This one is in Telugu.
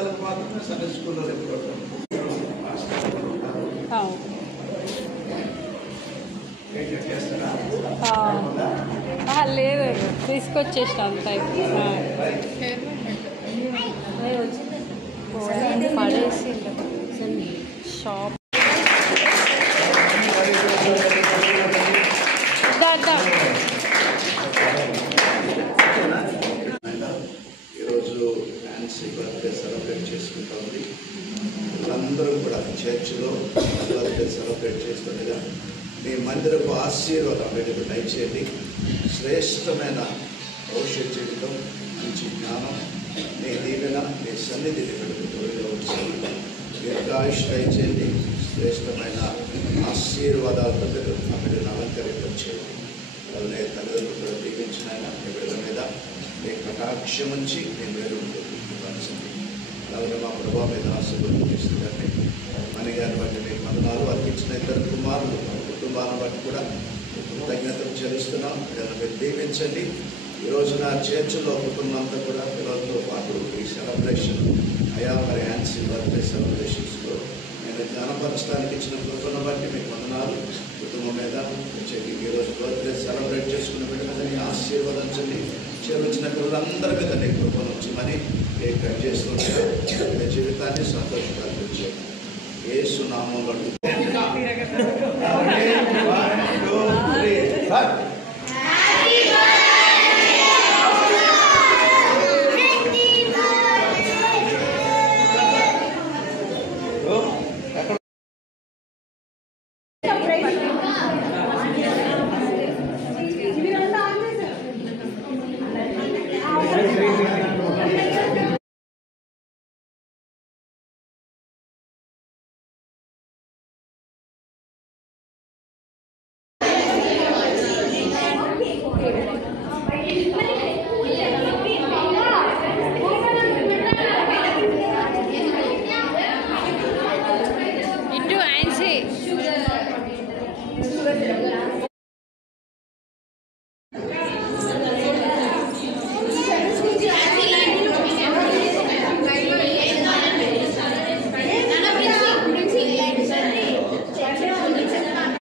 వాళ్ళకి మాత్రమే సండే స్కూల్లో రేపు లేదు తీసుకొచ్చేసిన అంత పడేసి షాప్ ఈరోజు ఫ్యాన్సీ బర్త్డే సెలబ్రేట్ చేసుకుంటుంది. అందరూ కూడా చర్చిలో బర్త్డే సెలబ్రేట్ చేస్తుండగా మీ మందిరపు ఆశీర్వాదం వీటికి దయచేయండి. శ్రేష్టమైన భవిష్యత్ జీవితం, మంచి జ్ఞానం, మీ దీవెన, మీ సన్నిధిని వీటికి తోడుగా వచ్చి దీర్ఘాయుష్ దయచేయండి. శ్రేష్టమైన ఆశీర్వాదాలతో మీరు ఆ బిడ్డను అలంకరింపచేయండి. అలానే తల్లిదండ్రులు కూడా దీవించిన మీ బిడ్డల మీద మీ కటాక్షం ఉంచి మీ మేలు పంచండి. అలాగే మా ప్రభావ మీద ఆశీర్వాదం తీసుకుంటే మనగాని బట్టి మీకు వందనాలు. అర్పించిన ఇద్దరు కుమారులు కుటుంబాలను బట్టి కూడా కృతజ్ఞతలు చెల్లిస్తున్నాం. పిల్లలను మీరు దీవించండి. ఈరోజు నా చర్చిలో కుటుంబం అంతా కూడా పిల్లలతో పాటు ఈ సెలబ్రేషన్ మరి యాన్సీ బర్త్డే సెలబ్రేషన్స్లో నేను జ్ఞానపరచడానికి ఇచ్చిన కృపను బట్టి మీకు వందనాలు. కుటుంబం మీద వచ్చేది ఈరోజు బర్త్డే సెలబ్రేట్ చేసుకున్న బిడ్డ మీద నీ ఆశీర్వదించండి. చేర్చిన పిల్లలందరి మీద నీ కృపను ఉంచమని కట్ చేస్తుంటే జీవితాన్ని సంతోషపరిచే యేసు నామములో